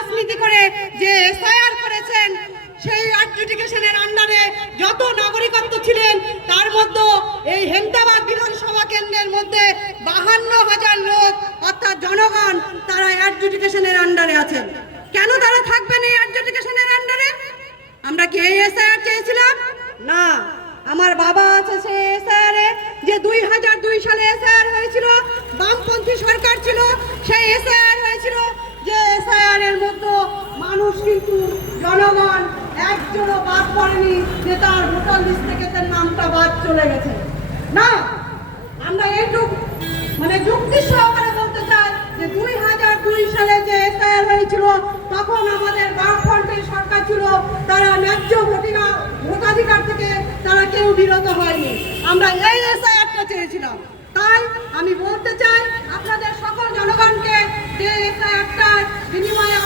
রাজনীতি করে যে এসআইআর করেছেন, সেই অ্যাডজুডিকেশনের আন্ডারে যত নাগরিকত্ব ছিলেন তার মধ্যে এই হেমতাবাদ বিধানসভা কেন্দ্রের মধ্যে 52,000 লোক অর্থাৎ জনগণ তারা অ্যাডজুডিকেশনের আন্ডারে আছেন। কেন তারা থাকবেন এই অ্যাডজুডিকেশনের আন্ডারে? আমরা কি এই এসআইআর চেয়েছিলাম? না। আমার বাবা আছে সেই এসআইআরে, যে 2002 সালে এসআইআর হয়েছিল, বামপন্থী সরকার ছিল, সেই এসআইআর হয়েছিল যে এসআইআর এর মধ্যে মানুষ কিন্তু জনগণ একজনও বাদ পড়েনি যে তার ভোটার লিস্ট থেকে তার নামটা বাদ চলে গেছে। না, আমরা এইটুকু যুক্তি সহকারে বলতে চাই যে 2002 সালে যে এসআইআর হয়েছিল তখন আমাদের বামফ্রন্টের সরকার ছিল, তারা ন্যায্য ভোটাধিকার থেকে তারা কেউ বিরত হয়নি। আমরা এই এসআইআরটা চেয়েছিলাম। তাই আমি বলতে চাই আপনাদের সকল জনগণকে যে এসআইআরটার বিনিময়ে